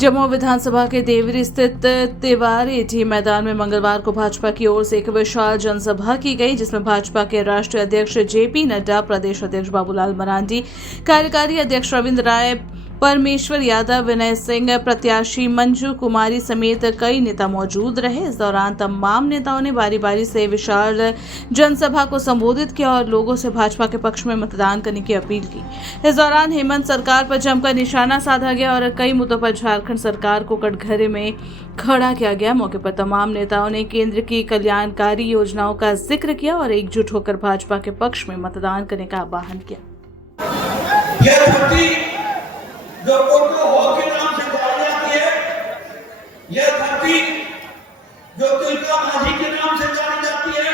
जम्मू विधानसभा के देवरी स्थित तिवारी मैदान में मंगलवार को भाजपा की ओर से एक विशाल जनसभा की गई, जिसमें भाजपा के राष्ट्रीय अध्यक्ष जेपी नड्डा, प्रदेश अध्यक्ष बाबूलाल मरांडी, कार्यकारी अध्यक्ष रविंद्र राय, परमेश्वर यादव, विनय सिंह, प्रत्याशी मंजू कुमारी समेत कई नेता मौजूद रहे। इस दौरान तमाम नेताओं ने बारी बारी से विशाल जनसभा को संबोधित किया और लोगों से भाजपा के पक्ष में मतदान करने की अपील की। इस दौरान हेमंत सरकार पर जमकर निशाना साधा गया और कई मुद्दों पर झारखंड सरकार को कटघरे में खड़ा किया गया। मौके पर तमाम नेताओं ने केंद्र की कल्याणकारी योजनाओं का जिक्र किया और एकजुट होकर भाजपा के पक्ष में मतदान करने का आह्वान किया। जो कोटो हॉल के नाम से जानी जाती है, यह धरती जो तिलका माझी के नाम से जानी जाती है,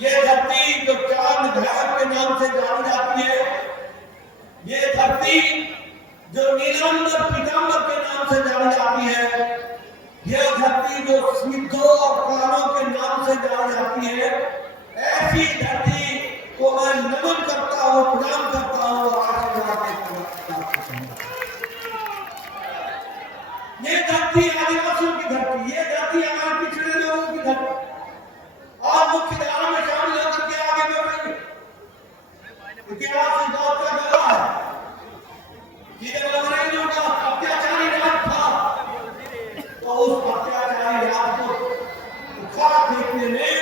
यह धरती जो चांद घाट के नाम से जानी जाती है, यह धरती जो नीलांबर पीतांबर के नाम से जानी जाती है, यह धरती जो सिद्धों और कालों के नाम से जानी जाती है। ऐसी धरती को मैं नमन करता हूँ, प्रणाम करता हूँ और आशीर्वाद देता हूँ। ये धरती आदिवासियों की धरती, ये धरती हमारे पिछड़े लोगों की धरती और मुख्य धारा में शामिल होकर के आगे बढ़ रही है। इतिहास इस बात का गवाह है कि जब अंग्रेजों का अत्याचारी राज था तो उस अत्याचारी राज को उखाड़ फेंकने में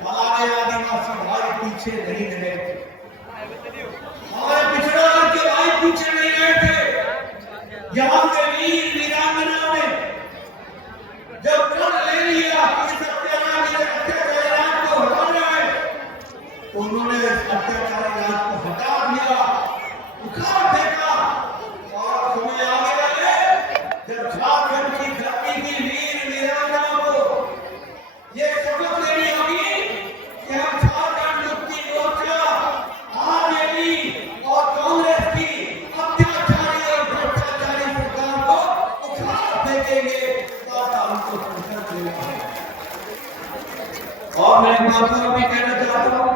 हमारे आदिवासी भाई पीछे नहीं रहे थे, हमारे पिछड़ा वर्ग के भाई पीछे नहीं रहे थे। यहाँ के वीर वीरांगनाओं ने जब प्रण ले लिया कि सत्याचारी राज को हटाना है, तो उन्होंने अत्याचारी राज को हटा दिया, उखाड़ फेंका और समय आ गया जब झारखंड की धरती की वीर वीरांगनाओं को ये शपथ लेनी होगी कि हम झारखंड मुक्ति मोर्चा, आरजेडी और कांग्रेस की अत्याचारी और भ्रष्टाचारी सरकार को उखाड़ फेंकेंगे। हमको संकल्प लेना है। और मैं एक बात और भी कहना चाहता हूँ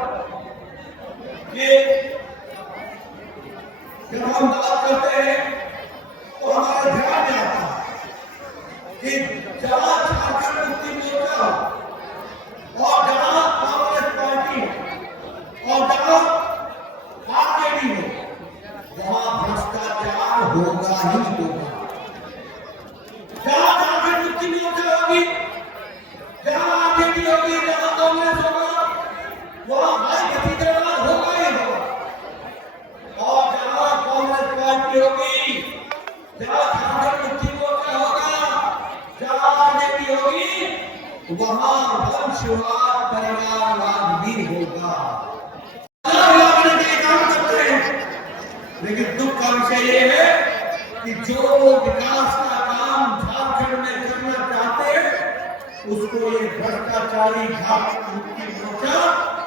कि जब हम बात करते हैं तो हमारे ध्यान में आता है कि जहाँ झारखंड मुक्ति मोर्चा और जहाँ कांग्रेस पार्टी और जहाँ आरजेडी हो, वहाँ भ्रष्टाचार होगा ही होगा। जहाँ झारखंड मुक्ति मोर्चा होगी, जहाँ आरजेडी होगी, जहाँ कांग्रेस होगा, वहाँ भाई भतीजावाद होगा ही होगा। और जहाँ कांग्रेस पार्टी होगी, जहाँ झारखंड मुक्ति मोर्चा होगा, जहाँ आरजेडी होगी, वहाँ वंशवाद परिवारवाद भी होगा। काम करते हैं, लेकिन दुख का विषय ये है कि जो विकास का काम झारखंड में करना चाहते हैं, उसको ये भ्रष्टाचारी झारखंड मुक्ति मोर्चा,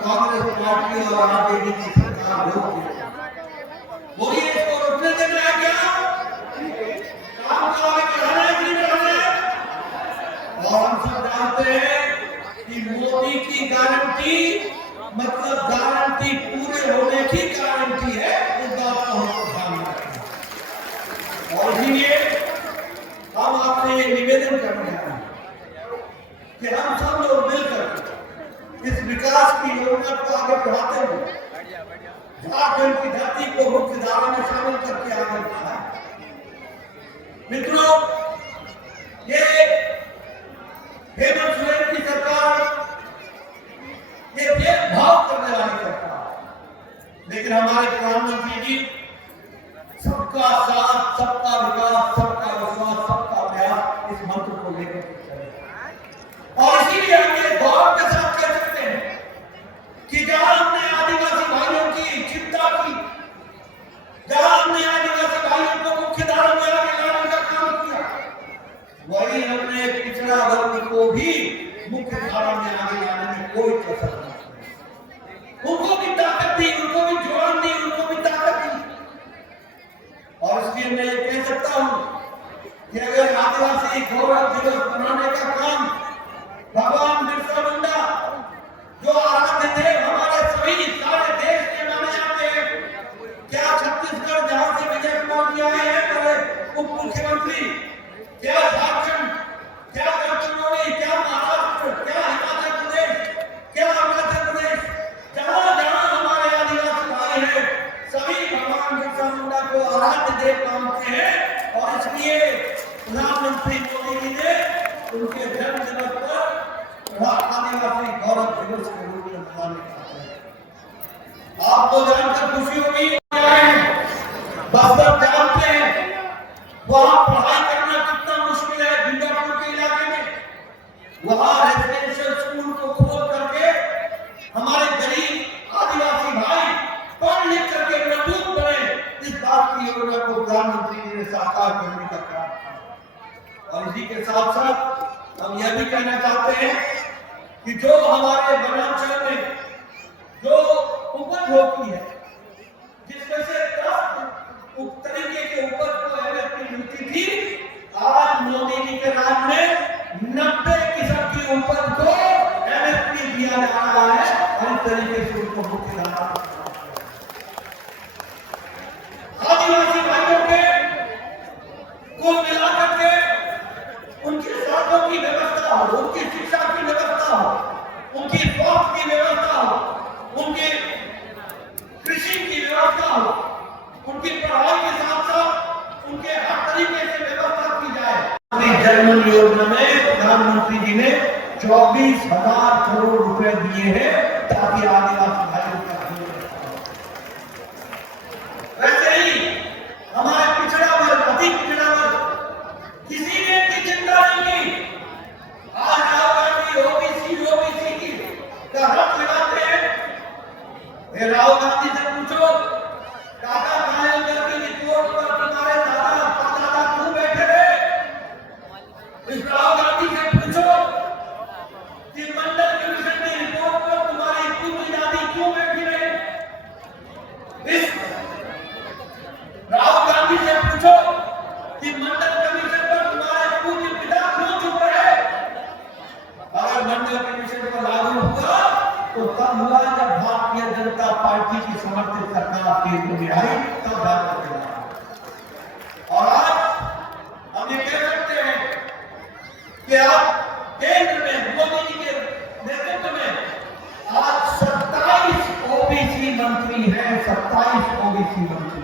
कांग्रेस पार्टी और आरजेडी की सरकार रोक देती है। वो ये इसको रोकने दे रहा है क्या? काम को आगे बढ़ाना है कि नहीं बढ़ाना है? और हम सब जानते हैं कि मोदी की गारंटी मतलब गारंटी पूरे होने की गारंटी है। इस बात को हमको ध्यान में रखना है। और इसीलिए हम आपसे ये निवेदन करने आए हैं कि हम सब लोग मिलकर इस विकास की योजना को आगे बढ़ाते हुए झारखंड की धरती को मुख्य धारा में शामिल करके आगे बढ़ाएं। मित्रों, ये हेमंत सोरेन की सरकार ये भेदभाव करने वाली सरकार, लेकिन हमारे प्रधानमंत्री जी सबका साथ, सबका विकास, सबका विश्वास, सबका प्रयास इस मंत्र को लेकर चले। और इसीलिए हम ये गौरव के साथ कह सकते हैं कि जहां हमने आदिवासी भाइयों की चिंता की, जहां हमने आदिवासी भाइयों को मुख्य धारा में आगे लाने का काम किया, वही हमने पिछड़ा वर्ग को भी मुख्य धारा में आगे लाने में कोई कसर नहीं। उनको भी ताकत दी, उनको भी जुबान दी, उनको भी ताकत दी। और इसलिए मैं ये कह सकता हूं कि अगर आदिवासी गौरव दिवस मनाने का काम भगवान बिरसा मुंडा जो आराध्य थे हमारे सभी सारे देश में माने जाते हैं, क्या छत्तीसगढ़ जहां से विजय कुमार जी आए हैं, उप मुख्यमंत्री इसलिए प्रधानमंत्री मोदी जी ने उनके जन्म दिवस पर आदिवासी गौरव दिवस के रूप में मनाने का है। आपको जानकर खुशी होगी, बस्तर जानते हैं वहां पढ़ाई करना कितना मुश्किल है। बीजापुर के इलाके में वहां रेजिडेंशियल स्कूल को खोल करके हमारे गरीब आदिवासी भाई पढ़ लिख करके मजबूत बने, इस बात की योजना को प्रधानमंत्री जी ने साकार करने का काम किया। और इसी के साथ साथ हम यह भी कहना चाहते हैं कि जो हमारे वनांचल में जो उपज होती है, जिसमें से 10 तरीके के उपज को एमएसपी मिलती थी, आज मोदी जी के राज में 90% की उपज को एमएसपी दिया जा रहा है और इस तरीके से उनको मुख्य धारा आदिवासी भाइयों के को मिलाकर के उनके साधनों की व्यवस्था हो, उनकी शिक्षा की व्यवस्था हो, उनकी स्वास्थ्य की व्यवस्था हो, उनकी कृषि की व्यवस्था हो, उनकी पढ़ाई के साथ साथ उनके हर तरीके से व्यवस्था की जाए। जनधन योजना में प्रधानमंत्री जी ने 24,000 करोड़ रुपए दिए हैं ताकि आदिवासी भाइयों का वैसे ही हमारे पिछड़ा वर्ग, अति पिछड़ा वर्ग, किसी ने भी चिंता नहीं की। आज राहुल गांधी ओबीसी की का हक लगाते हैं। राहुल गांधी से पूछो, टाटा कालेकर की रिपोर्ट पर तुम्हारे दादा परदादा क्यों बैठे रहे? इस राहुल गांधी से पूछो कि मंडल कमीशन की रिपोर्ट पर तुम्हारी पूरी दादी क्यों बैठी रहे? इस राहुल गांधी से पूछो कि मंडल कमीशन पर तुम्हारे पूज्य पिता क्यों चुप रहे? अगर मंडल कमीशन को लागू हुआ तो तब हुआ जब भारतीय जनता पार्टी की समर्थित सरकार केंद्र में आई, तब भारत चला। और आज हम ये कह सकते हैं कि आप केंद्र में मोदी जी के नेतृत्व में आज 27 ओबीसी मंत्री हैं, 27 ओबीसी मंत्री।